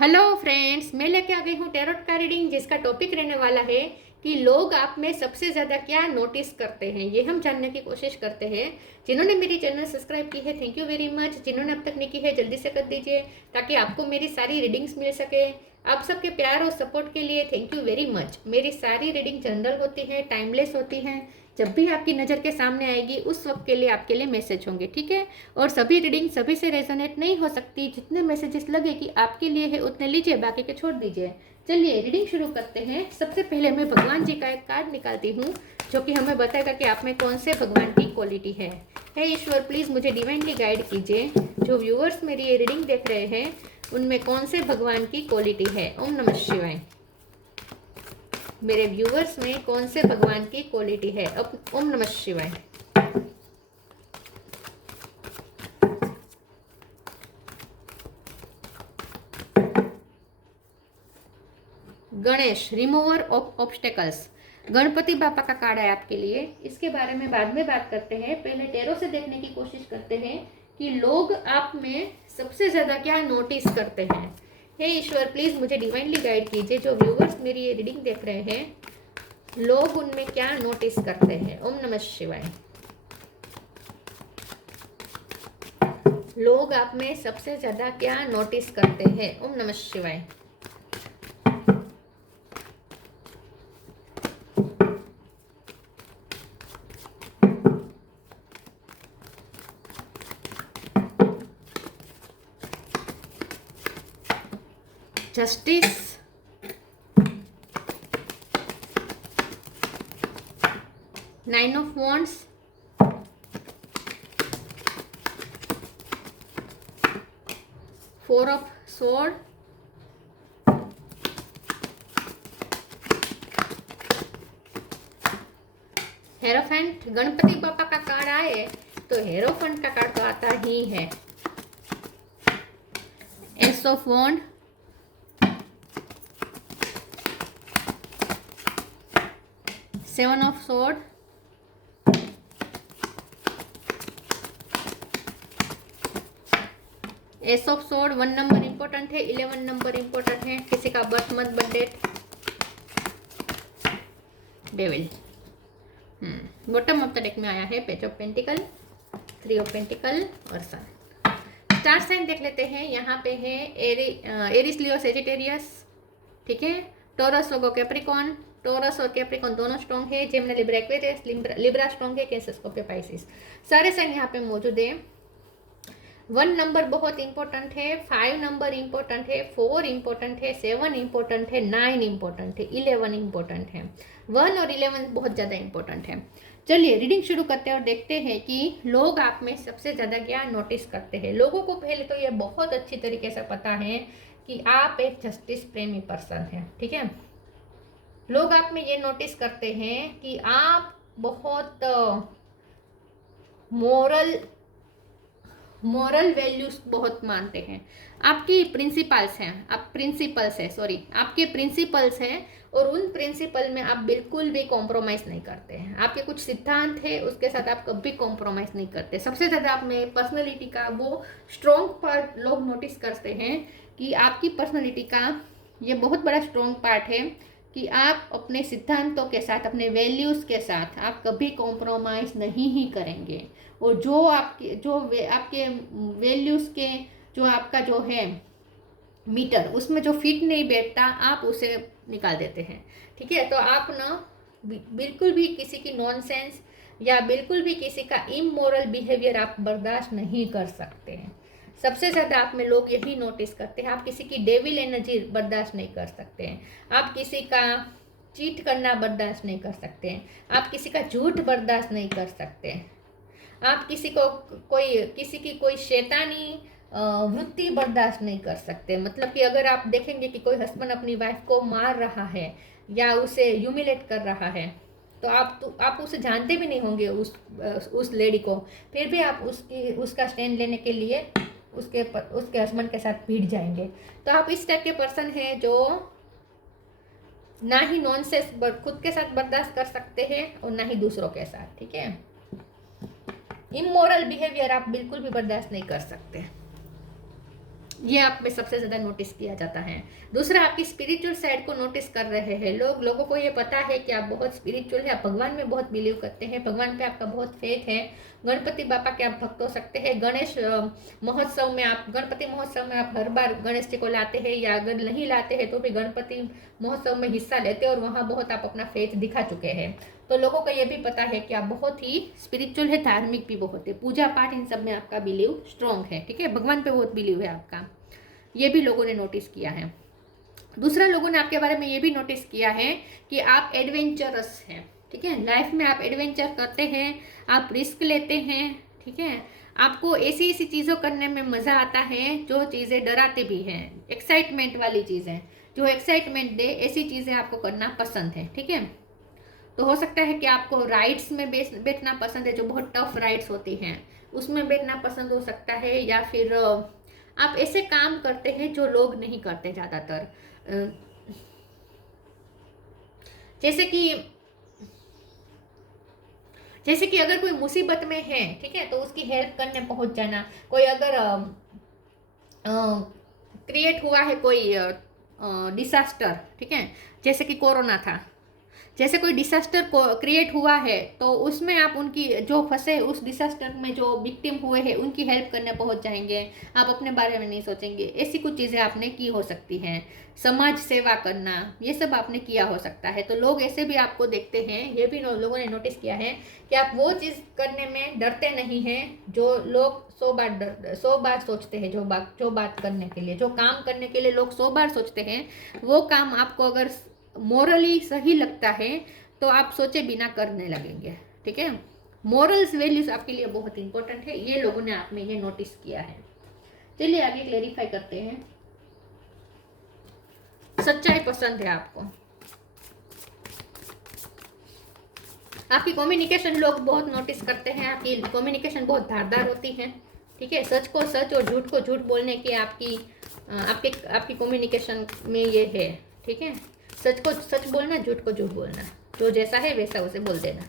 Hello friends, मैं लेके आ गई हूँ टैरोट का रीडिंग जिसका टॉपिक रहने वाला है कि लोग आप में सबसे ज़्यादा क्या नोटिस करते हैं। ये हम जानने की कोशिश करते हैं। जिन्होंने मेरी चैनल सब्सक्राइब की है, थैंक यू वेरी मच। जिन्होंने अब तक नहीं की है, जल्दी से कर दीजिए ताकि आपको मेरी सारी रीडिंग्स मिल सके। आप सबके प्यार और सपोर्ट के लिए थैंक यू वेरी मच। मेरी सारी रीडिंग जनरल होती है, टाइमलेस होती हैं। जब भी आपकी नज़र के सामने आएगी उस वक्त के लिए आपके लिए मैसेज होंगे, ठीक है। और सभी रीडिंग सभी से रेजोनेट नहीं हो सकती। जितने मैसेजेस लगे कि आपके लिए है उतने लीजिए, बाकी के छोड़ दीजिए। चलिए रीडिंग शुरू करते हैं। सबसे पहले मैं भगवान जी का एक कार्ड निकालती हूँ जो कि हमें बताएगा कि आप में कौन से भगवान की क्वालिटी है। हे ईश्वर, प्लीज़ मुझे डिवाइनली गाइड कीजिए। जो व्यूअर्स मेरी ये रीडिंग देख रहे हैं उनमें कौन से भगवान की क्वालिटी है। ओम नमः शिवाय। मेरे व्यूअर्स में कौन से भगवान की क्वालिटी है। अब ओम नमः शिवाय। Ganesh, remover of obstacles. Ganpati बापा का कार्ड है आपके लिए। इसके बारे में बाद में बात करते हैं। पहले टैरो से देखने की कोशिश करते हैं कि लोग आप में सबसे ज़्यादा क्या नोटिस करते हैं। हे ईश्वर, प्लीज़ मुझे डिवाइनली गाइड कीजिए। जो व्यूअर्स मेरी ये रीडिंग देख रहे हैं लोग उनमें क्या नोटिस करते हैं। ओम नमः शिवाय। लोग आप में सबसे ज़्यादा क्या नोटिस करते हैं। ओम नमः शिवाय। Justice, nine of wands, four of sword, hierophant. Ganpati बापा का कार्ड आए तो हेरोफेंट का कार्ड तो आता ही है। Ace of wand, seven of sword, ace of sword. 1 नंबर इंपॉर्टेंट है, 11 नंबर इंपॉर्टेंट है। किसी का birth month, birth date, devil. Bottom of the deck में आया है page of pentacle, 3 of pentacle और सन। स्टार साइन देख लेते हैं। यहाँ पे है एरिस, लियो, सेजिटेरियस, ठीक है। टॉरस, लोगो, कैप्रिकॉन। टॉरस और कैप्रिकॉन दोनों स्ट्रॉन्ग है। Gemini, Libra, Aquarius. Libra strong है। कैंसर, स्कॉर्पियो, पाइसिस, सारे साइन यहाँ पे मौजूद है। 1 नंबर बहुत इंपॉर्टेंट है, 5 नंबर इंपॉर्टेंट है, 4 इंपॉर्टेंट है, 7 इंपॉर्टेंट है, 9 इंपॉर्टेंट है, 11 इंपॉर्टेंट है। 1 और 11 बहुत ज़्यादा इंपॉर्टेंट है। चलिए रीडिंग शुरू करते हैं और देखते हैं कि लोग आप में सबसे ज़्यादा क्या नोटिस करते हैं। लोगों को पहले तो ये बहुत अच्छी तरीके से पता है कि आप एक जस्टिस प्रेमी पर्सन हैं, ठीक है। लोग आप में ये नोटिस करते हैं कि आप बहुत मोरल वैल्यूज बहुत मानते हैं। आपकी प्रिंसिपल्स हैं, आपके प्रिंसिपल्स हैं और उन प्रिंसिपल में आप बिल्कुल भी कॉम्प्रोमाइज़ नहीं करते हैं। आपके कुछ सिद्धांत है उसके साथ आप कभी कॉम्प्रोमाइज़ नहीं करते। सबसे ज़्यादा आप में पर्सनैलिटी का वो स्ट्रॉन्ग पार्ट लोग नोटिस करते हैं कि आपकी पर्सनैलिटी का ये बहुत बड़ा स्ट्रॉन्ग पार्ट है कि आप अपने सिद्धांतों के साथ, अपने वैल्यूज़ के साथ आप कभी कॉम्प्रोमाइज़ नहीं ही करेंगे। और जो आपके वैल्यूज़ के जो आपका जो है मीटर, उसमें जो फिट नहीं बैठता आप उसे निकाल देते हैं, ठीक है। तो आप ना बिल्कुल भी किसी की नॉनसेंस या बिल्कुल भी किसी का इमोरल बिहेवियर आप बर्दाश्त नहीं कर सकते हैं। सबसे ज़्यादा आप में लोग यही नोटिस करते हैं। आप किसी की डेविल एनर्जी बर्दाश्त नहीं कर सकते हैं। आप किसी का चीट करना बर्दाश्त नहीं कर सकते हैं। आप किसी का झूठ बर्दाश्त नहीं कर सकते हैं। आप किसी की कोई शैतानी वृत्ति बर्दाश्त नहीं कर सकते। मतलब कि अगर आप देखेंगे कि कोई हस्बैंड अपनी वाइफ को मार रहा है या उसे ह्यूमिलेट कर रहा है तो आप उसे जानते भी नहीं होंगे उस लेडी को, फिर भी आप उसका स्टैंड लेने के लिए उसके हस्बैंड के साथ भिड़ जाएंगे। तो आप इस टाइप के पर्सन हैं जो ना ही नॉनसेंस खुद के साथ बर्दाश्त कर सकते हैं और ना ही दूसरों के साथ, ठीक है। इमोरल बिहेवियर आप बिल्कुल भी बर्दाश्त नहीं कर सकते। ये आप में सबसे ज़्यादा नोटिस किया जाता है। दूसरा, आपकी स्पिरिचुअल साइड को नोटिस कर रहे हैं लोगों को ये पता है कि आप बहुत स्पिरिचुअल है, आप भगवान में बहुत बिलीव करते हैं, भगवान पे आपका बहुत फेथ है। गणपति बापा के आप भक्त हो सकते हैं। गणेश महोत्सव में आप गणपति महोत्सव में आप हर बार गणेश जी को लाते हैं, या अगर नहीं लाते हैं तो भी गणपति महोत्सव में हिस्सा लेते हैं और वहाँ बहुत आप अपना फेथ दिखा चुके हैं। तो लोगों को ये भी पता है कि आप बहुत ही स्पिरिचुअल है, धार्मिक भी बहुत है, पूजा पाठ इन सब में आपका बिलीव स्ट्रॉन्ग है। ठीक है, भगवान पे बहुत बिलीव है आपका, ये भी लोगों ने नोटिस किया है। दूसरा, लोगों ने आपके बारे में ये भी नोटिस किया है कि आप एडवेंचरस हैं। ठीक है, लाइफ में आप एडवेंचर करते हैं, आप रिस्क लेते हैं। ठीक है, आपको ऐसी ऐसी चीज़ों करने में मज़ा आता है जो चीज़ें डराते भी हैं, एक्साइटमेंट वाली चीज़ें, जो एक्साइटमेंट दे ऐसी चीज़ें आपको करना पसंद है। ठीक है, तो हो सकता है कि आपको राइड्स में बैठना पसंद है, जो बहुत टफ राइड्स होती हैं उसमें बैठना पसंद हो सकता है, या फिर आप ऐसे काम करते हैं जो लोग नहीं करते ज़्यादातर। जैसे कि अगर कोई मुसीबत में है, ठीक है, तो उसकी हेल्प करने पहुंच जाना। कोई अगर क्रिएट हुआ है कोई डिसास्टर, ठीक है, जैसे कि कोरोना था, जैसे कोई डिसास्टर को क्रिएट हुआ है तो उसमें आप उनकी जो फंसे उस डिसास्टर में जो विक्टिम हुए हैं उनकी हेल्प करने पहुंच जाएंगे, आप अपने बारे में नहीं सोचेंगे। ऐसी कुछ चीज़ें आपने की हो सकती हैं। समाज सेवा करना, ये सब आपने किया हो सकता है। तो लोग ऐसे भी आपको देखते हैं, ये भी लोगों ने नोटिस किया है कि आप वो चीज़ करने में डरते नहीं हैं जो लोग 100 बार सोचते हैं। जो बात करने के लिए, जो काम करने के लिए लोग 100 बार सोचते हैं, वो काम आपको अगर मोरली सही लगता है तो आप सोचे बिना करने लगेंगे। ठीक है, मोरल्स वैल्यूज आपके लिए बहुत इंपॉर्टेंट है, ये लोगों ने आप में ये नोटिस किया है। चलिए आगे क्लेरिफाई करते हैं। सच्चाई पसंद है आपको, आपकी कम्युनिकेशन लोग बहुत नोटिस करते हैं, आपकी कम्युनिकेशन बहुत धारदार होती है। ठीक है, सच को सच और झूठ को झूठ बोलने की आपकी कम्युनिकेशन में ये है। ठीक है, सच को सच बोलना, झूठ को झूठ बोलना, जो जैसा है वैसा उसे बोल देना।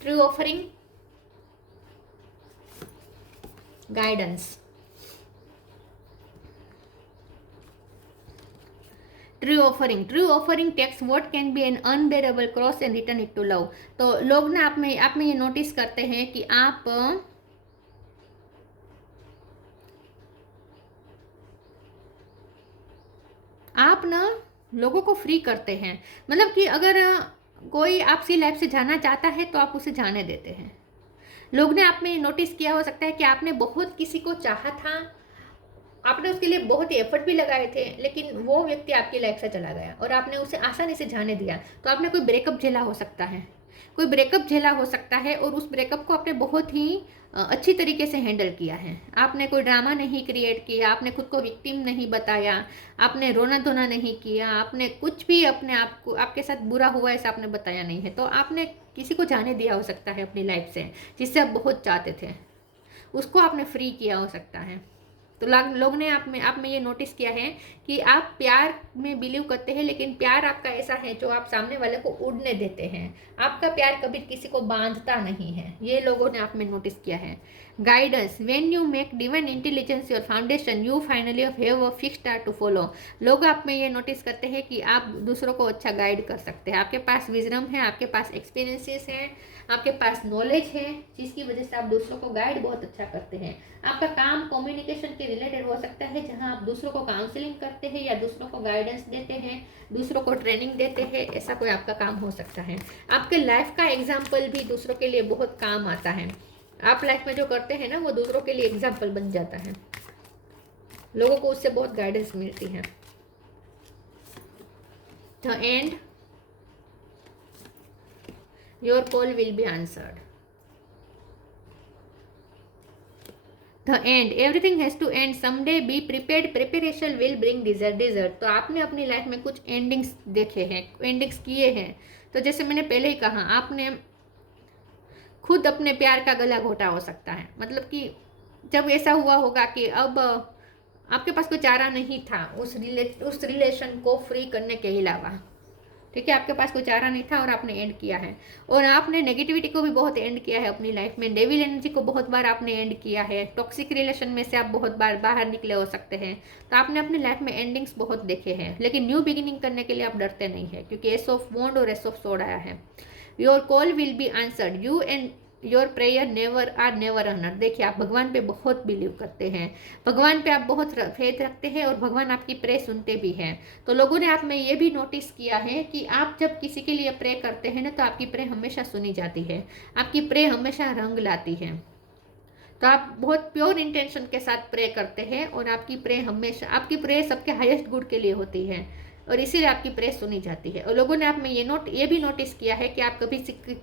True offering, guidance, true offering takes what can be an unbearable cross and return it to love. तो लोग ना आप में ये नोटिस करते हैं कि आप ना लोगों को फ्री करते हैं। मतलब कि अगर कोई आपसी लाइफ से जाना चाहता है तो आप उसे जाने देते हैं। लोग ने आप में नोटिस किया हो सकता है कि आपने बहुत किसी को चाहा था, आपने उसके लिए बहुत ही एफर्ट भी लगाए थे, लेकिन वो व्यक्ति आपकी लाइफ से चला गया और आपने उसे आसानी से जाने दिया। तो आपने कोई ब्रेकअप झेला हो सकता है, कोई ब्रेकअप झेला हो सकता है, और उस ब्रेकअप को आपने बहुत ही अच्छी तरीके से हैंडल किया है। आपने कोई ड्रामा नहीं क्रिएट किया, आपने खुद को विक्टिम नहीं बताया, आपने रोना धोना नहीं किया, आपने कुछ भी अपने आप को आपके साथ बुरा हुआ ऐसा आपने बताया नहीं है। तो आपने किसी को जाने दिया हो सकता है अपनी लाइफ से, जिससे आप बहुत चाहते थे, उसको आपने फ्री किया हो सकता है। तो लोग ने आप में ये नोटिस किया है कि आप प्यार में बिलीव करते हैं, लेकिन प्यार आपका ऐसा है जो आप सामने वाले को उड़ने देते हैं। आपका प्यार कभी किसी को बांधता नहीं है, ये लोगों ने आप में नोटिस किया है। Guidance, when you make divine intelligence your foundation you finally have a fix star to follow. लोग आप में ये नोटिस करते हैं कि आप दूसरों को अच्छा गाइड कर सकते हैं, आपके पास विजडम है, आपके पास एक्सपीरियंसेस हैं, आपके पास नॉलेज है, जिसकी वजह से आप दूसरों को गाइड बहुत अच्छा करते हैं। आपका काम कम्युनिकेशन के रिलेटेड हो सकता है, जहां आप दूसरों को काउंसलिंग करते हैं या दूसरों को गाइडेंस देते हैं, दूसरों को ट्रेनिंग देते हैं, ऐसा कोई आपका काम हो सकता है। आपके लाइफ का एग्जाम्पल भी दूसरों के लिए बहुत काम आता है। आप लाइफ में जो करते हैं ना, वो दूसरों के लिए एग्जाम्पल बन जाता है, लोगों को उससे बहुत गाइडेंस मिलती है। The end your call will be answered. The end, everything has to end someday, be prepared, preparation will bring desert. तो आपने अपनी लाइफ में कुछ एंडिंग्स देखे हैं, एंडिंग्स किए हैं। तो जैसे मैंने पहले ही कहा, आपने खुद अपने प्यार का गला घोटा हो सकता है। मतलब कि जब ऐसा हुआ होगा कि अब आपके पास कोई चारा नहीं था उस रिलेशन को फ्री करने के अलावा, ठीक है, आपके पास कोई चारा नहीं था और आपने एंड किया है। और आपने नेगेटिविटी को भी बहुत एंड किया है अपनी लाइफ में, डेविल एनर्जी को बहुत बार आपने एंड किया है, टॉक्सिक रिलेशन में से आप बहुत बार बाहर निकले हो सकते हैं। तो आपने अपनी लाइफ में एंडिंग्स बहुत देखे हैं, लेकिन न्यू बिगिनिंग करने के लिए आप डरते नहीं है, क्योंकि एस ऑफ वॉन्ड और एस ऑफ सोड आया है। Your call will be answered, you and your prayer never are never unheard. देखिए, आप भगवान पे बहुत बिलीव करते हैं, भगवान पे आप बहुत फेथ रखते हैं और भगवान आपकी प्रे सुनते भी हैं। तो लोगों ने आप में ये भी नोटिस किया है कि आप जब किसी के लिए प्रे करते हैं ना, तो आपकी प्रे हमेशा सुनी जाती है, आपकी प्रे हमेशा रंग लाती है। तो आप बहुत प्योर इंटेंशन के साथ प्रे करते हैं और आपकी प्रे हमेशा, आपकी प्रे सबके हाईएस्ट गुड के लिए होती है और इसीलिए आपकी प्रे सुनी जाती है। और लोगों ने आप में ये भी नोटिस किया है कि आप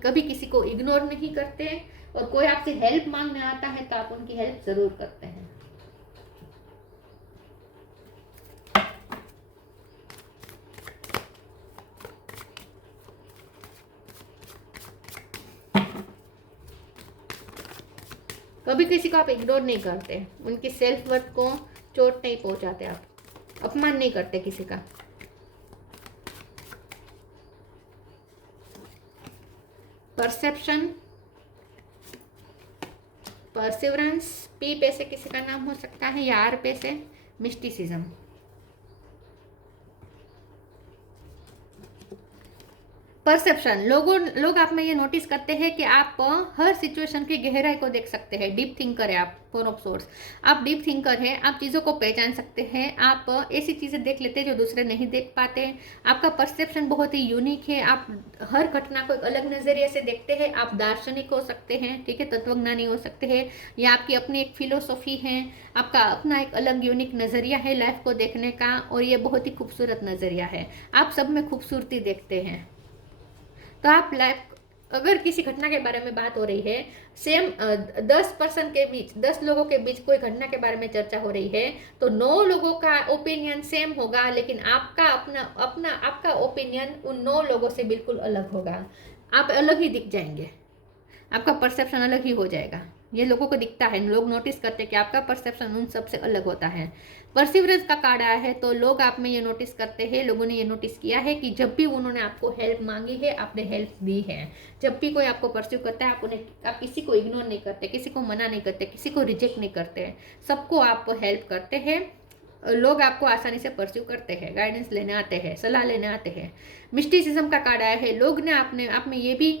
कभी किसी को इग्नोर नहीं करते, और कोई आपसे हेल्प मांगने आता है तो आप उनकी हेल्प जरूर करते हैं। कभी किसी को आप इग्नोर नहीं करते, उनकी सेल्फ वर्थ को चोट नहीं पहुंचाते, आप अपमान नहीं करते किसी का। परसेप्शन, परसिवरेंस, पी पे से किसी का नाम हो सकता है या आर पे से मिस्टिसिज्म। परसेप्शन, लोग आप में ये नोटिस करते हैं कि आप हर सिचुएशन की गहराई को देख सकते हैं, डीप थिंकर है आप, फोर ऑफ सोर्स, आप डीप थिंकर हैं, आप चीज़ों को पहचान सकते हैं, आप ऐसी चीज़ें देख लेते हैं जो दूसरे नहीं देख पाते। आपका परसेप्शन बहुत ही यूनिक है, आप हर घटना को एक अलग नज़रिए से देखते हैं। आप दार्शनिक हो सकते हैं, ठीक है, तत्वज्ञानी हो सकते हैं, या आपकी अपनी एक फिलोसॉफी है, आपका अपना एक अलग यूनिक नज़रिया है लाइफ को देखने का, और ये बहुत ही खूबसूरत नज़रिया है। आप सब में खूबसूरती देखते हैं। तो आप लाइफ, अगर किसी घटना के बारे में बात हो रही है, सेम 10% के बीच, 10 लोगों के बीच कोई घटना के बारे में चर्चा हो रही है, तो 9 लोगों का ओपिनियन सेम होगा, लेकिन आपका आपका ओपिनियन उन 9 लोगों से बिल्कुल अलग होगा। आप अलग ही दिख जाएंगे, आपका परसेप्शन अलग ही हो जाएगा। ये लोगों को दिखता है, लोग नोटिस करते हैं कि आपका परसेप्शन उन सबसे अलग होता है। परसिवरेंस का कार्ड आया है, तो लोग आप में ये नोटिस करते हैं, लोगों ने ये नोटिस किया है कि जब भी उन्होंने आपको हेल्प मांगी है, आपने हेल्प दी है। जब भी कोई आपको परस्यू करता है, आप किसी को इग्नोर नहीं करते, किसी को मना नहीं करते, किसी को रिजेक्ट नहीं करते, सबको आप हेल्प करते हैं। लोग आपको आसानी से परस्यू करते हैं, गाइडेंस लेने आते हैं, सलाह लेने आते हैं। मिस्टिसिज्म का कार्ड आया है, लोग ने आप में ये भी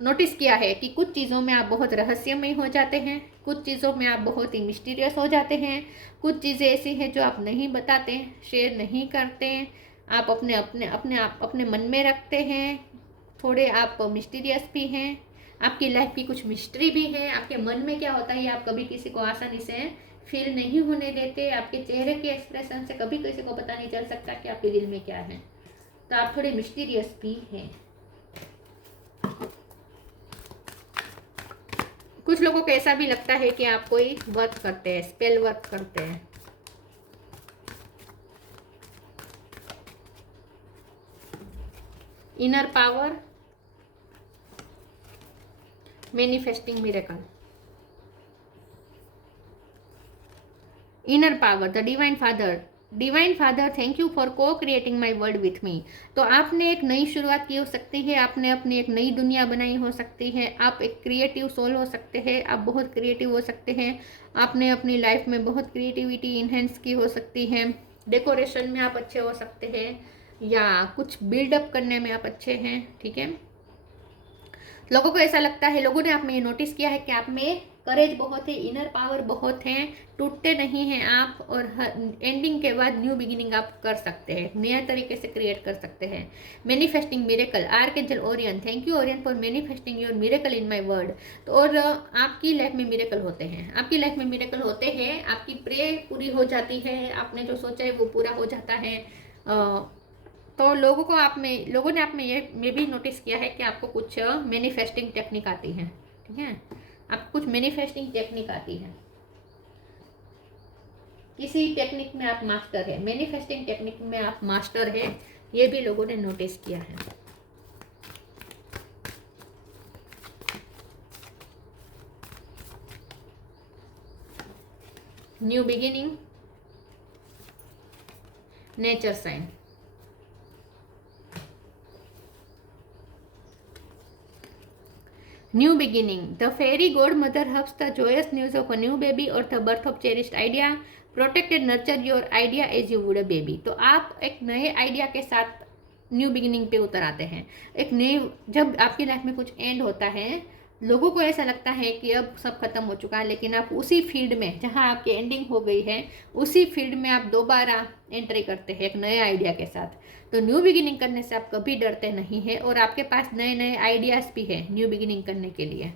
नोटिस किया है कि कुछ चीज़ों में आप बहुत रहस्यमय हो जाते हैं, कुछ चीज़ों में आप बहुत ही मिस्टीरियस हो जाते हैं, कुछ चीज़ें ऐसी हैं जो आप नहीं बताते, शेयर नहीं करते, आप अपने मन में रखते हैं, थोड़े आप मिस्टीरियस भी हैं, आपकी लाइफ की कुछ मिस्ट्री भी है, आपके मन में क्या होता है आप कभी किसी को आसानी से फील नहीं होने देते, आपके चेहरे के एक्सप्रेशन से कभी किसी को पता नहीं चल सकता कि आपके दिल में क्या है, तो आप थोड़े मिस्टीरियस भी हैं। कुछ लोगों को ऐसा भी लगता है कि आप कोई वर्क करते हैं, स्पेल वर्क करते हैं। Inner power, manifesting miracle. Inner power, the divine father, thank you for को creating my world with me. तो आपने एक नई शुरुआत की हो सकती है, आपने अपनी एक नई दुनिया बनाई हो सकती है, आप एक क्रिएटिव सोल हो सकते हैं, आप बहुत क्रिएटिव हो सकते हैं, आपने अपनी लाइफ में बहुत क्रिएटिविटी इन्हेंस की हो सकती है, डेकोरेशन में आप अच्छे हो सकते हैं, या कुछ बिल्डअप करने में आप अच्छे हैं, ठीक है। लोगों को ऐसा लगता है, लोगों ने आप में ये नोटिस किया है कि आप में करेज बहुत है, इनर पावर बहुत है, टूटते नहीं हैं आप, और एंडिंग के बाद न्यू बिगिनिंग आप कर सकते हैं, नया तरीके से क्रिएट कर सकते हैं। Manifesting miracle, archangel Orion, thank you Orion for manifesting your miracle in my world. तो और आपकी लाइफ में मिरेकल होते हैं, आपकी लाइफ में मिरेकल होते हैं, आपकी प्रे पूरी हो जाती है, आपने जो सोचा है वो पूरा हो जाता है। तो लोगों ने आप में ये भी नोटिस किया है कि आपको कुछ मैनिफेस्टिंग टेक्निक आती है, ठीक है, आपको कुछ मैनिफेस्टिंग टेक्निक आती है, किसी टेक्निक में आप मास्टर है, मैनिफेस्टिंग टेक्निक में आप मास्टर है, ये भी लोगों ने नोटिस किया है। New beginning, nature sign, new beginning, the fairy godmother hubs the joyous news of a new baby और the birth of cherished idea, protected nurture your idea as you would a baby. तो आप एक नए idea के साथ new beginning पे उतर आते हैं। एक नए, जब आपकी लाइफ में कुछ एंड होता है, लोगों को ऐसा लगता है कि अब सब खत्म हो चुका है, लेकिन आप उसी फील्ड में जहां आपकी एंडिंग हो गई है, उसी फील्ड में आप दोबारा एंट्री करते हैं एक नए आइडिया के साथ। तो न्यू बिगिनिंग करने से आप कभी डरते नहीं हैं और आपके पास नए नए आइडियाज़ भी है न्यू बिगिनिंग करने के लिए।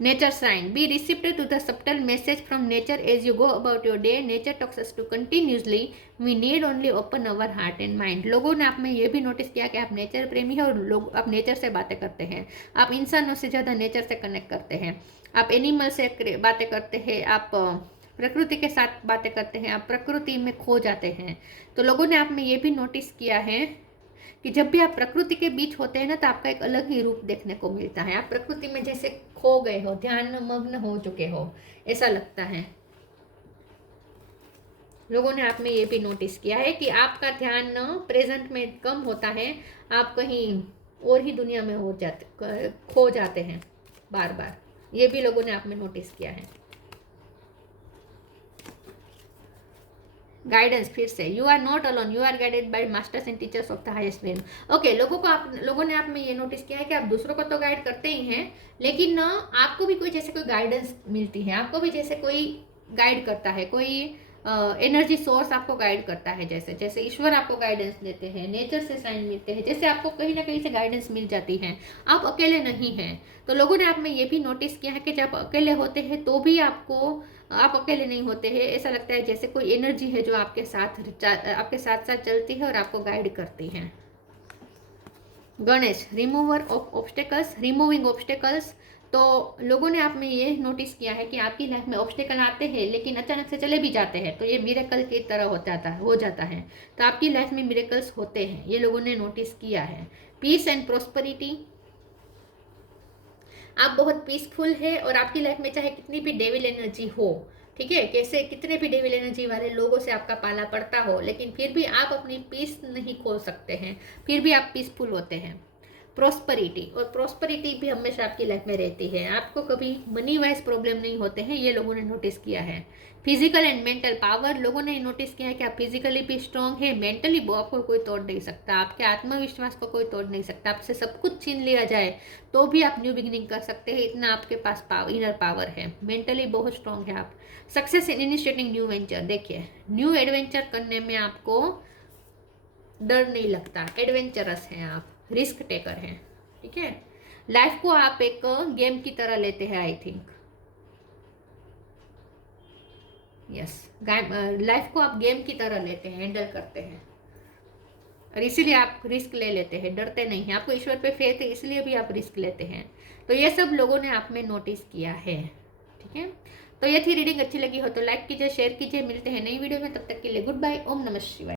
Nature sign, be receptive to the subtle message from nature as you go about your day. Nature talks us to continuously, we need only open our heart and mind. लोगों ने आप में ये भी notice किया कि आप नेचर प्रेमी हैं और लोग आप नेचर से बातें करते हैं। आप इंसानों से ज़्यादा नेचर से कनेक्ट करते हैं। आप एनिमल से बातें करते हैं, आप प्रकृति के साथ बातें करते हैं, आप प्रकृति में खो जाते हैं। तो लोगों ने आप में ये भी नोटिस किया है कि जब भी आप प्रकृति के बीच होते हैं ना, तो आपका एक अलग ही रूप देखने को मिलता है। आप प्रकृति में जैसे खो गए हो, ध्यान में मग्न हो चुके हो, ऐसा लगता है। लोगों ने आप में ये भी नोटिस किया है कि आपका ध्यान प्रेजेंट में कम होता है, आप कहीं और ही दुनिया में खो जाते हैं बार बार। ये भी लोगों ने आप में नोटिस किया है। गाइडेंस, फिर से, you are not alone, you are guided by masters and teachers of the highest well. Okay, लोगों ने आप में ये नोटिस किया है कि आप दूसरों को तो गाइड करते ही हैं, लेकिन आपको भी कोई जैसे कोई गाइडेंस मिलती है, आपको भी जैसे कोई गाइड करता है, कोई एनर्जी सोर्स आपको गाइड करता है। जैसे जैसे ईश्वर आपको गाइडेंस देते हैं, नेचर से साइन मिलते हैं, जैसे आपको कहीं ना कहीं से गाइडेंस मिल जाती है। आप अकेले नहीं हैं। तो लोगों ने आप में ये भी नोटिस किया है कि जब अकेले होते हैं तो भी आप अकेले नहीं होते हैं। ऐसा लगता है जैसे कोई एनर्जी है जो आपके साथ साथ चलती है और आपको गाइड करती है। Ganesh, remover of obstacles, removing obstacles. तो लोगों ने आप में ये नोटिस किया है कि आपकी लाइफ में ऑब्स्टेकल आते हैं लेकिन अचानक से चले भी जाते हैं, तो ये मिरेकल की तरह हो जाता है। तो आपकी लाइफ में मिरेकल्स होते हैं, ये लोगों ने नोटिस किया है। पीस एंड प्रोस्पेरिटी, आप बहुत पीसफुल है और आपकी लाइफ में चाहे कितनी भी डेविल एनर्जी हो, ठीक है, कैसे कितने भी डेविल एनर्जी वाले लोगों से आपका पाला पड़ता हो, लेकिन फिर भी आप अपनी पीस नहीं खो सकते हैं, फिर भी आप पीसफुल होते हैं। प्रोस्परिटी, और प्रोस्परिटी भी हमेशा आपकी लाइफ में रहती है, आपको कभी मनी वाइज प्रॉब्लम नहीं होते हैं, ये लोगों ने नोटिस किया है। फिजिकल एंड मेंटल पावर, लोगों ने नोटिस किया है कि आप फिजिकली भी स्ट्रांग है, मेंटली आपको कोई तोड़ नहीं सकता, आपके आत्मविश्वास को कोई तोड़ नहीं सकता। आपसे सब कुछ छीन लिया जाए तो भी आप न्यू बिगिनिंग कर सकते हैं, इतना आपके पास इनर पावर है। मेंटली बहुत स्ट्रांग है आप। Success in initiating new venture, देखिए न्यू एडवेंचर करने में आपको डर नहीं लगता, एडवेंचरस हैं आप, रिस्क टेकर हैं, ठीक है। लाइफ को आप एक गेम की तरह लेते हैं, आई थिंक, यस, लाइफ को आप गेम की तरह लेते हैं, हैंडल करते हैं, और इसीलिए आप रिस्क ले लेते हैं, डरते नहीं हैं। आपको ईश्वर पे फेथ है, इसलिए भी आप रिस्क लेते हैं। तो ये सब लोगों ने आप में नोटिस किया है, ठीक है। तो ये थी रीडिंग, अच्छी लगी हो तो लाइक कीजिए, शेयर कीजिए। मिलते हैं नई वीडियो में, तब तक के लिए गुड बाय, ओम नमः शिवाय।